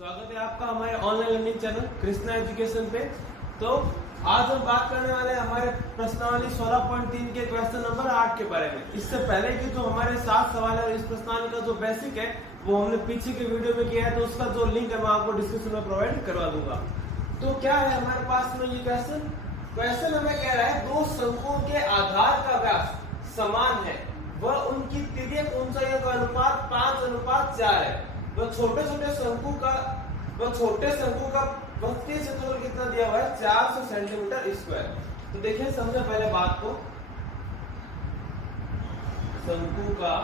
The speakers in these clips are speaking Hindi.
स्वागत है आपका हमारे online learning channel Krishna education पे। तो आज हम बात करने वाले हैं हमारे प्रश्नावली 16.3 के क्वेश्चन नंबर 8 के बारे में। इससे पहले की जो हमारे 7 सवाल है इस प्रश्नावली का जो बेसिक है वो हमने पीछे के वीडियो में किया है, तो उसका जो लिंक है मैं आपको डिस्क्रिप्शन में प्रोवाइड करवा दूंगा। तो क्या है हमारे पास में ये क्वेश्चन हमें कह रहा है दो शंकुओं के आधार का व्यास समान है, वह उनकी तिर्यक ऊंचाइयों का अनुपात 5:4 है। वह छोटे शंकु का वक्रीय क्षेत्रफल कितना दिया हुआ है 400 सेंटीमीटर स्क्वायर। तो देखिए समझे पहले बात को, शंकु का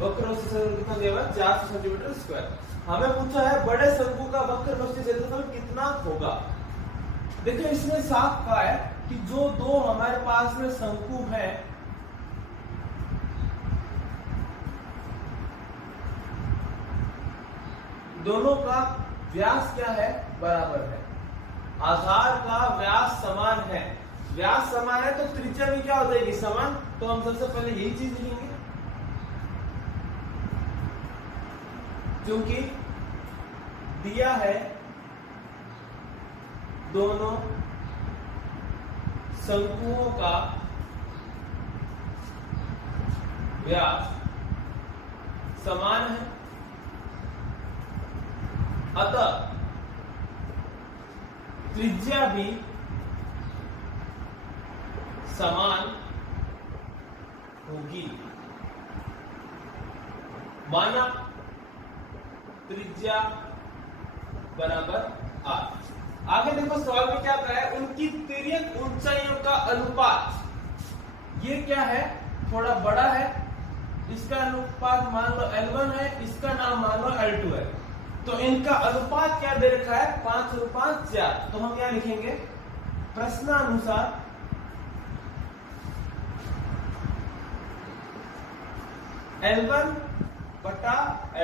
वक्र क्षेत्रफल कितना दिया हुआ है 400 सेंटीमीटर स्क्वायर। हमें पूछा है बड़े शंकु का वक्र वक्रीय क्षेत्रफल कितना होगा। देखिए इसमें साफ कहा है कि जो दो हमारे पास में शंकु है दोनों का व्यास क्या है, बराबर है। आधार का व्यास समान है, व्यास समान है तो त्रिज्या भी क्या हो जाएगी, समान। तो हम सबसे पहले यही चीज लिखेंगे, क्योंकि दिया है दोनों शंकुओं का व्यास समान है, अतः त्रिज्या भी समान होगी। माना त्रिज्या बराबर r। आगे देखो सवाल में क्या कहा है, उनकी तिर्यक ऊंचाइयों का अनुपात। ये क्या है, थोड़ा बड़ा है, इसका अनुपात मान लो L1 है, इसका नाम मान लो L2 है। तो इनका अनुपात क्या दे रखा है 5:4। तो हम क्या लिखेंगे, प्रश्नानुसार L1 बटा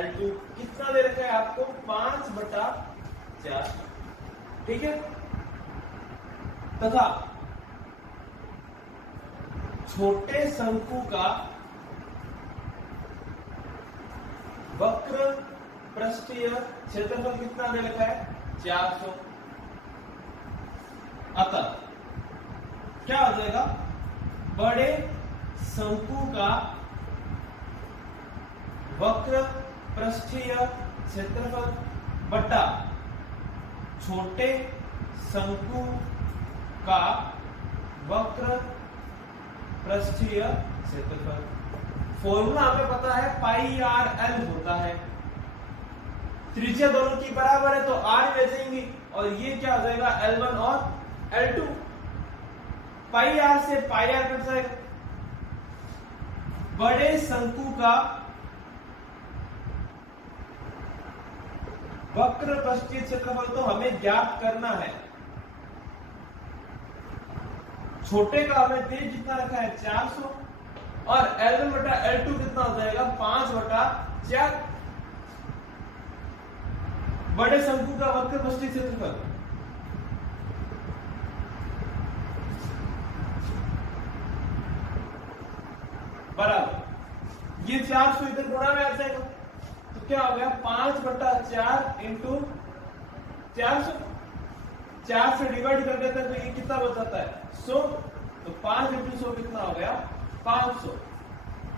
L2 कितना दे रखा है आपको 5/4, ठीक है। तथा छोटे शंकु का वक्र पृष्ठीय क्षेत्रफल कितना दे रखा है 400। अतः क्या हो जाएगा, बड़े शंकु का वक्र पृष्ठीय क्षेत्रफल बटा छोटे शंकु का वक्र पृष्ठीय क्षेत्रफल। फॉर्मूला हमें पता है πr/l होता है, त्रिज्या दोनों की बराबर है तो r ले जाएंगे और ये क्या हो जाएगा L1 और L2। πr से πr कट जाएगा। बड़े शंकु का वक्र पृष्ठीय क्षेत्रफल तो हमें ज्ञात करना है। छोटे का हमें दे कितना रखा है 400 और L1 बटा L2 कितना हो जाएगा 5/4। बड़े शंकु का वक्र पृष्ठीय क्षेत्रफल बराबर ये 400 इधर गुणा में आ जाएगा, तो क्या हो गया 5/4 इंटू 400। 4 से डिवाइड कर देते हैं तो ये कितना बच जाता है 100। तो 5 इंटू 100 कितना हो गया 500।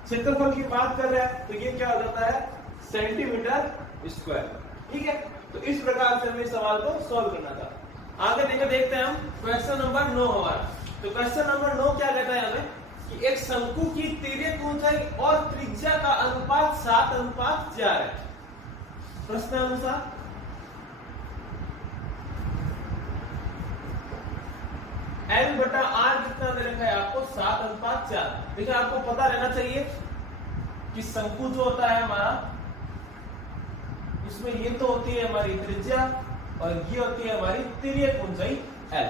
क्षेत्रफल की बात कर रहे हैं तो ये क्या हो जाता है सेंटीमीटर स्क्वायर, ठीक है। तो इस प्रकार से हमें सवाल को सॉल्व करना था। आगे देखते हैं हम क्वेश्चन नंबर 9 हमारा। तो क्वेश्चन नंबर 9 क्या कहता है हमें कि एक शंकु की तिर्यक ऊंचाई और त्रिज्या का अनुपात 7:4 है। प्रश्नानुसार L बटा R कितना दे रखा है आपको 7:4। देखिए आपको पता रहना चाहिए कि शंकु जो होता है हमारा, इसमें ये तो होती है हमारी त्रिज्या और ये होती है हमारी तिर्यक ऊंचाई L।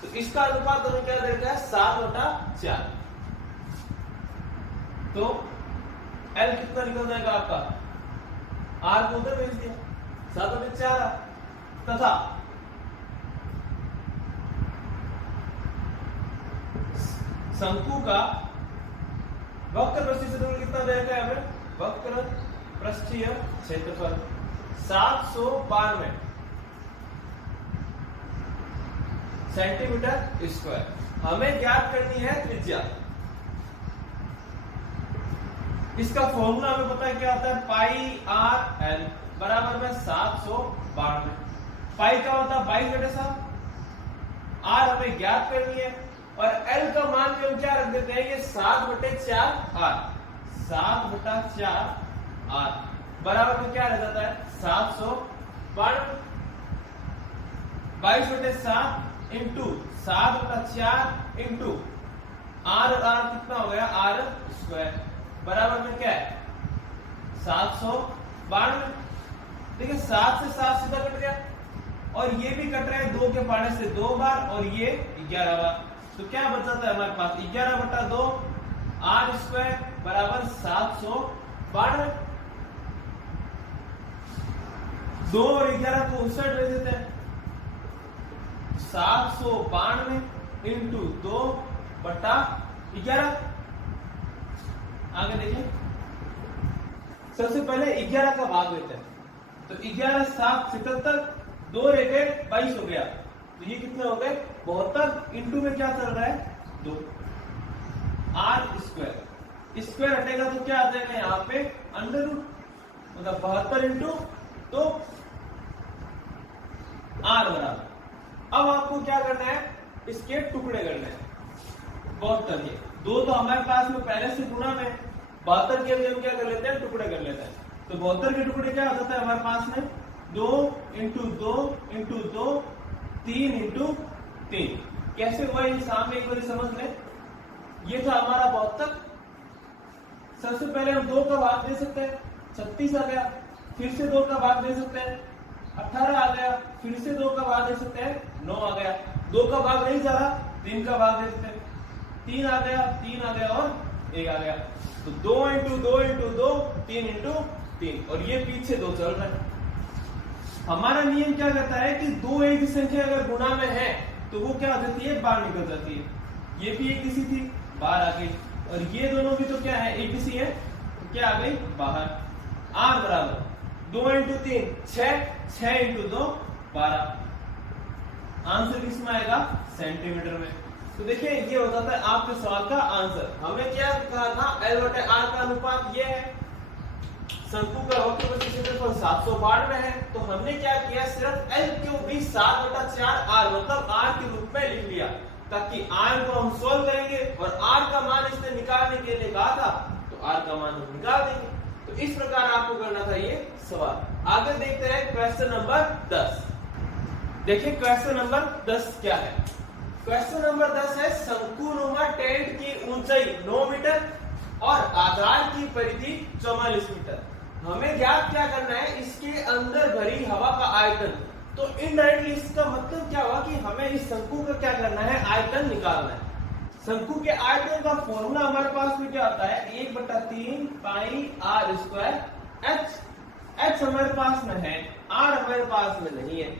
तो इसका अनुपात हमें क्या दे रखा है 7/4। तो L कितना निकल जाएगा आपका, R को उधर भेज दिया 7/4। तथा शंकु का वक्र पृष्ठीय क्षेत्रफल कितना दे रखा है हमें, वक्र पृष्ठीय क्षेत्रफल 792 सेंटीमीटर स्क्वायर। हमें ज्ञात करनी है त्रिज्या। इसका फॉर्मूला हमें पता है क्या होता है, पाई आर एल बराबर में 792। पाई का होता है 22/7, आर हमें ज्ञात करनी है और एल का मान भी हम क्या रख देते हैं, ये 7/4 आर। 7/4 आर बराबर में क्या रह जाता है 792। 22/7 इंटू 7/4 इंटू आर, और आर कितना हो गया, आर स्क्वायर बराबर में क्या है 792। देखिए 7 से 7 सीधा कट गया और ये भी कट रहा है 2 के पाने से 2 बार और ये 11 बार। तो क्या बच जाता है हमारे पास 11/2 आर स्क्वायर बराबर 792। 2 और 11 को उस साइड ले देते हैं, 792 इंटू 2/11। आगे देखिए, सबसे पहले 11 का भाग लेते हैं। तो 11 7 77, 2 रेखे 22 हो गया। तो ये कितने हो गए 72। इंटू में क्या चल रहा है 2 आर स्क्वायर। स्क्वायर हटेगा तो क्या आ जाएगा यहाँ पे अंडर रूट, मतलब 72 इंटू 2 आर बराबर। अब आपको क्या करना है, इसके टुकड़े करने हैं। 72 के 2 तो हमारे पास में पहले से गुणा में, 72 के भी हम क्या कर लेते हैं, टुकड़े कर लेते हैं। तो 72 के टुकड़े क्या हो जाता है हमारे पास में 2 इंटू 2 इंटू 2 3 इंटू 3। कैसे हुआ ये सामने एक बार समझ लें। ये था हमारा 72। सबसे पहले हम 2 का भाग दे सकते हैं, 36 आ गया। फिर से 2 का भाग दे सकते हैं, 18 आ गया। फिर से 2 का भाग दे सकते हैं, 9 आ गया। 2 का भाग नहीं जा रहा, 3 का भाग दे सकते हैं, 3 आ गया, 3 आ गया और 1 आ गया। तो 2 इंटू 2 इंटू 2 3 इंटू 3 और ये पीछे 2 चल रहा है। हमारा नियम क्या कहता है कि 2 एक संख्या अगर गुणा में है तो वो क्या हो जाती है, बाहर निकल जाती है। ये भी एक किसी थी, बाहर आ गई, और ये दोनों भी तो क्या है, एक किसी है, तो क्या आ गई बाहर। आर बराबर 2 इंटू 3 6, 6 इंटू 2 12। आंसर किसमें आएगा, सेंटीमीटर में। तो देखिए ये हो जाता है आपके सवाल का आंसर। हमें क्या कहा था, L/R का अनुपात ये है। शंकु का वक्र क्षेत्रफल 792 है। तो हमने क्या किया, सिर्फ L को भी 7/4 R मतलब R के रूप में लिख लिया, ताकि R को हम सोल्व करेंगे और R का मान इसने निकालने के लिए कहा था, तो R का मान हम निकाल देंगे। तो इस प्रकार आपको करना था ये सवाल। आगे देखते हैं क्वेश्चन नंबर 10। देखिए क्वेश्चन नंबर 10 क्या है। क्वेश्चन नंबर 10 है, शंकुनुमा टेंट की ऊंचाई 9 मीटर और आधार की परिधि 44 मीटर। हमें ज्ञात क्या करना है, इसके अंदर भरी हवा का आयतन। तो इनडायरेक्टली इसका मतलब क्या हुआ कि हमें इस शंकु का क्या करना है, आयतन निकालना है। शंकु के आयतन का फॉर्मूला हमारे पास में क्या आता है, 1/3 पाई आर स्क्वायर एच हमारे पास में है, आर हमारे पास में नहीं है।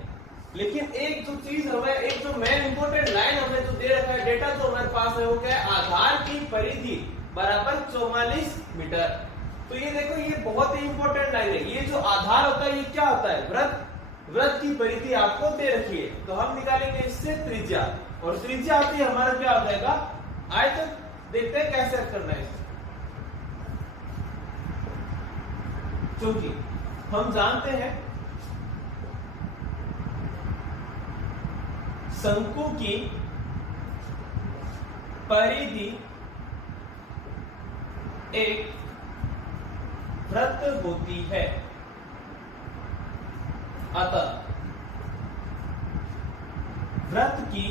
लेकिन एक जो चीज हमें, एक जो मेन इंपोर्टेंट लाइन हमें जो दे रखा है, डेटा जो हमारे पास है वो क्या है, आधार की परिधि बराबर 44 मीटर। तो ये देखो, ये बहुत ही इंपॉर्टेंट लाइन है। ये जो आधार होता है ये क्या होता है, वृत्त की परिधि आपको दे रखी है। तो हम निकालेंगे इससे त्रिज्या, और त्रिज्या आती है हमारा क्या हो जाएगा, आयतन। देखते हैं कैसे करना है। क्योंकि हम जानते हैं शंकु की परिधि एक वृत्त होती है, अतः वृत्त की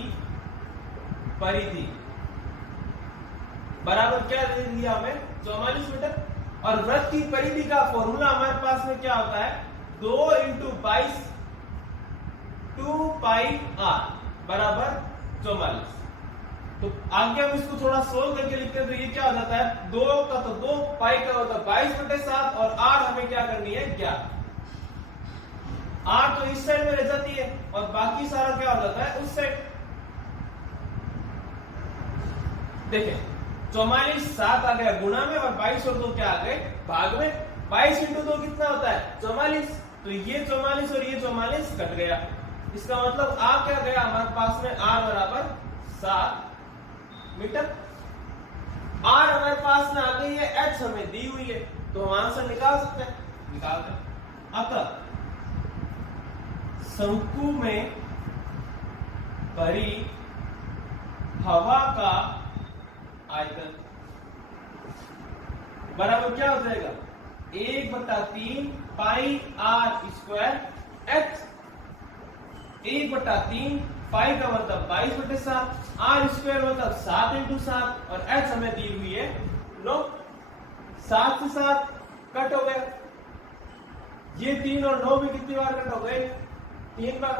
परिधि बराबर क्या दे दिया हमें, 44 मीटर। और वृत्त की परिधि का फॉर्मूला हमारे पास में क्या होता है, 2 इंटू 22 2 पाई आर बराबर 44। तो आगे हम इसको थोड़ा सोल्व करके लिखते हैं। तो ये क्या हो जाता है, 2 का तो 2, पाई का होता है 22/7 और आर हमें क्या करनी है, 11। आर तो इस साइड में रह जाती है और बाकी सारा क्या हो जाता है उस साइड। देखें 44 7 आ गया गुणा में और 22 और 2 क्या आ गए भाग में। 22 इंटू 2 कितना होता है 44, तो ये 44 और ये 44 कट गया। इसका मतलब आ क्या गया हमारे पास में, r बराबर 7 मीटर। r हमारे पास में आ गई है, h हमें दी हुई है, तो हम आंसर निकाल सकते हैं, निकालते हैं। अतः शंकु में भरी हवा का आयतन बराबर क्या हो जाएगा, 1/3 पाई r स्क्वायर h। 1/3 पाई का मतलब 22/7, r स्क्वायर मतलब 7 × 7 और h हमें दी हुई है 9। 7 से 7 कट हो गया, ये 3 और 9 में कितनी बार कट हो गए, 3 बार।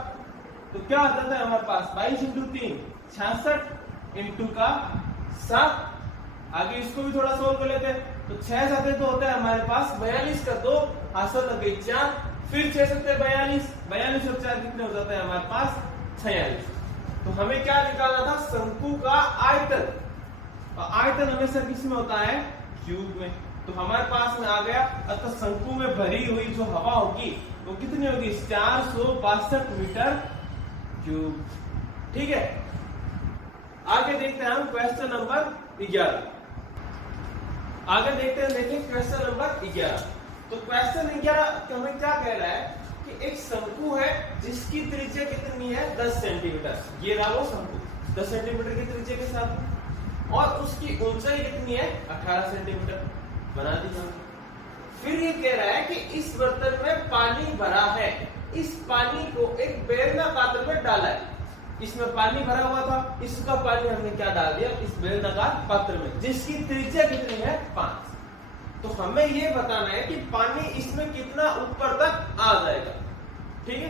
तो क्या आ जाता है हमारे पास, 22 × 3 66 इंटू का 7। आगे इसको भी थोड़ा सोल्व कर लेते हैं। तो 6 7 तो होता है हमारे पास 42 का 2 हासिल लग गई 4, फिर 6 7 42, 42 और 4 कितने हो जाते हैं हमारे पास 46। तो हमें क्या निकालना था, शंकु का आयतन। और आयतन हमेशा किस में होता है, क्यूब में। तो हमारे पास में आ गया, अतः शंकु में भरी हुई जो हवा होगी वो कितनी होगी, 462 मीटर क्यूब। ठीक है, आगे देखते हैं हम क्वेश्चन नंबर 11। आगे देखते हैं, देखिए क्वेश्चन नंबर 11। तो क्वेश्चन 11 हमें क्या कह रहा है कि एक शंकु है जिसकी त्रिज्या कितनी है, 10 सेंटीमीटर। ये रहा वो शंकु 10 सेंटीमीटर की त्रिज्या के साथ, और उसकी ऊंचाई कितनी है, 18 सेंटीमीटर। बना दी हमने। फिर ये कह रहा है कि इस बर्तन में पानी भरा है, इस पानी को एक बेलना पात्र में डाला है। इसमें पानी भरा हुआ था, इसका पानी हमने क्या डाल दिया, इस बेलनाकार पात्र में, जिसकी त्रिज्या कितनी है, 5। तो हमें ये बताना है कि पानी इसमें कितना ऊपर तक आ जाएगा। ठीक है,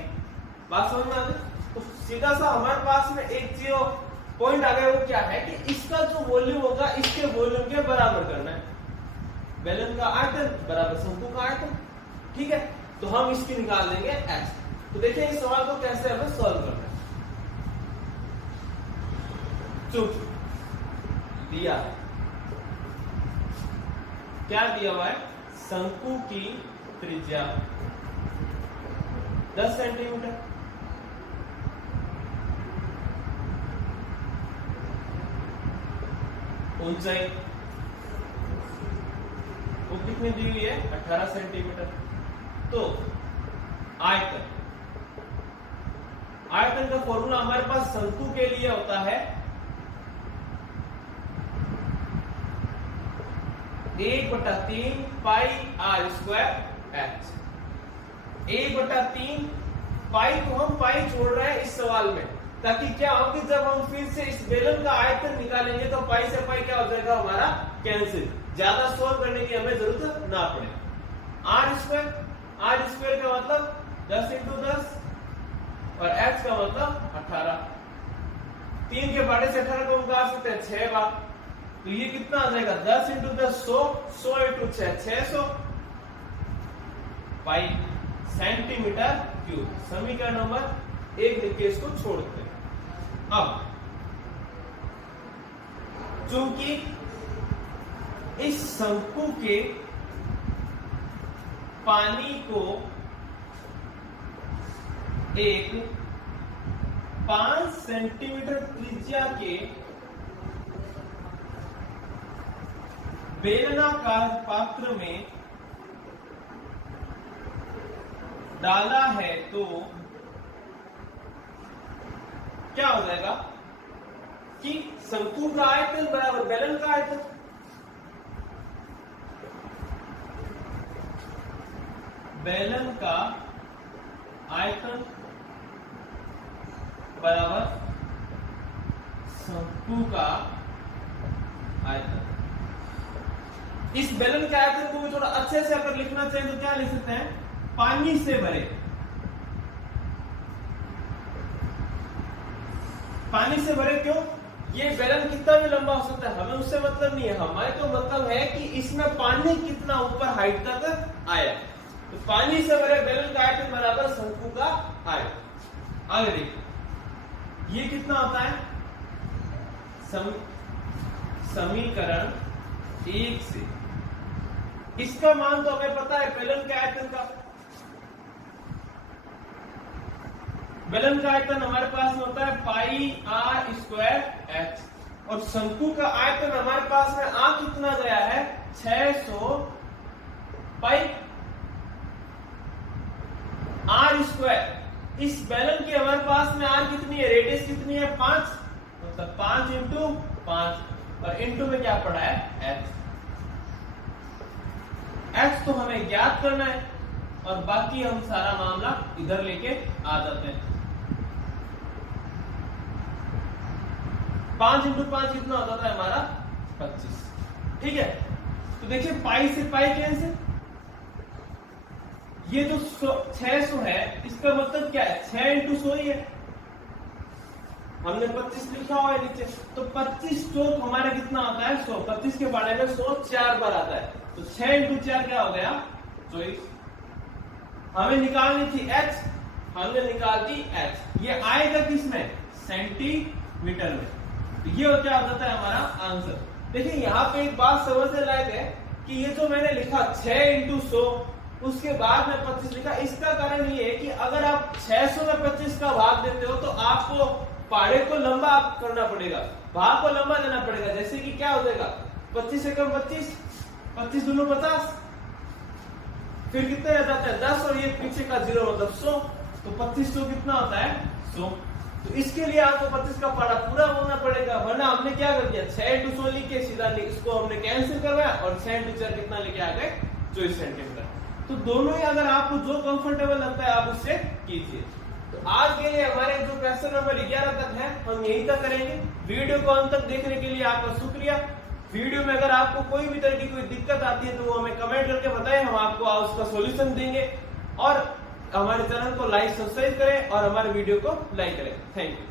बात समझ में आ गई। तो सीधा सा हमारे पास में एक जो पॉइंट आ गया वो क्या है कि इसका जो वॉल्यूम होगा इसके वॉल्यूम के बराबर करना है। बेलन का आयतन बराबर शंकु का आयतन। ठीक है, तो हम इसकी निकाल देंगे h। तो देखिए इस सवाल को कैसे हमें सॉल्व करना है। चुप दिया है, क्या दिया हुआ है, शंकु की त्रिज्या 10 सेंटीमीटर, ऊंचाई वो कितनी दी हुई है, 18 सेंटीमीटर। तो आयतन, आयतन का फॉर्मूला हमारे पास शंकु के लिए होता है 1/3 पाई r स्क्वायर h। 1/3 पाई को हम पाई छोड़ रहे हैं इस सवाल में, ताकि क्या हो कि जब हम फिर से इस बेलन का आयतन निकालेंगे तो पाई से पाई क्या हो जाएगा हमारा, कैंसिल। ज्यादा सोल्व करने की हमें जरूरत ना पड़े। r स्क्वायर का मतलब 10 × 10 और h का मतलब 18। 3 के बारे से 18 को हम निकाल सकते हैं 6 बार। तो ये कितना आ जाएगा, 10 × 10 100, 100 × 6 600 पाई सेंटीमीटर क्यूब। समीकरण नंबर 1 लिख के इसको छोड़ देते हैं। अब चूंकि इस शंकु के पानी को एक 5 सेंटीमीटर त्रिज्या के बेलनाकार पात्र में डाला है, तो क्या हो जाएगा कि शंकु का आयतन बराबर बेलन का आयतन। बेलन का आयतन बराबर शंकु का आयतन। इस बेलन के आयतन को भी थोड़ा अच्छे से अगर लिखना चाहिए तो क्या लिख सकते हैं, पानी से भरे। पानी से भरे क्यों, ये बेलन कितना भी लंबा हो सकता है, हमें उससे मतलब नहीं है। हमारे तो मतलब है कि इसमें पानी कितना ऊपर हाइट तक आया। तो पानी से भरे बेलन का आयतन बराबर शंकु का आयतन। आगे देखिए ये कितना होता है, समीकरण 1 से इसका मान तो हमें पता है बेलन के आयतन का। बेलन का आयतन हमारे पास में होता है पाई आर स्क्वायर एक्स, और शंकु का आयतन हमारे पास में आ कितना गया है 600 पाई आर स्क्वायर। इस बेलन के हमारे पास में आर कितनी है, रेडियस कितनी है 5, मतलब 5 इंटू 5, और इंटू में क्या पड़ा है एक्स। एक्स तो हमें ज्ञात करना है और बाकी हम सारा मामला इधर लेके आ जाते हैं। 5 इंटू 5 कितना होता था हमारा 25, ठीक है। तो देखिए पाई से पाई कैंसिल, ये जो 600 है इसका मतलब क्या है 6 इंटू 100 ही है, हमने 25 लिखा हुआ है नीचे, तो 25 चौक हमारा कितना आता है 100, 25 के बारे में 100 4 बार आता है, तो 6 इंटू 4 क्या हो गया 24। हमें निकालनी थी x, हमने निकाल दी x, ये आएगा किसमें सेंटीमीटर में, तो ये क्या हो जाता है हमारा आंसर। देखिए यहाँ पे एक बात समझने लायक है कि ये जो मैंने लिखा 6 इंटू 100 उसके बाद में 25 लिखा, इसका कारण ये है कि अगर आप 600 में 25 का भाग देते हो तो आपको पहाड़े को लंबा आप करना पड़ेगा, भाग को लंबा देना पड़ेगा। जैसे कि क्या हो जाएगा 25 से कम 25, 25 दूनो 50, फिर कितना रह जाता है 10, और ये पीछे का 0 मतलब 100, तो 25 100 कितना होता है 100। तो इसके लिए आपको 25 का पहाड़ा पूरा होना पड़ेगा, वरना हमने क्या कर दिया 6 इंटू 100 लिख के सीधा इसको हमने कैंसिल करवाया और 6 इंटू 4 कितना लेके आ गए 24 सेंटीमीटर। तो दोनों ही अगर आपको जो कंफर्टेबल लगता है आप उससे कीजिए। तो आज के लिए हमारे जो क्वेश्चन नंबर 11 तक है हम यहीं तक करेंगे। वीडियो को अंत तक देखने के लिए आपका शुक्रिया। वीडियो में अगर आपको कोई भी तरह की कोई दिक्कत आती है तो वो हमें कमेंट करके बताएं, हम आपको उसका सॉल्यूशन देंगे। और हमारे चैनल को लाइक सब्सक्राइब करें और हमारे वीडियो को लाइक करें। Thank you.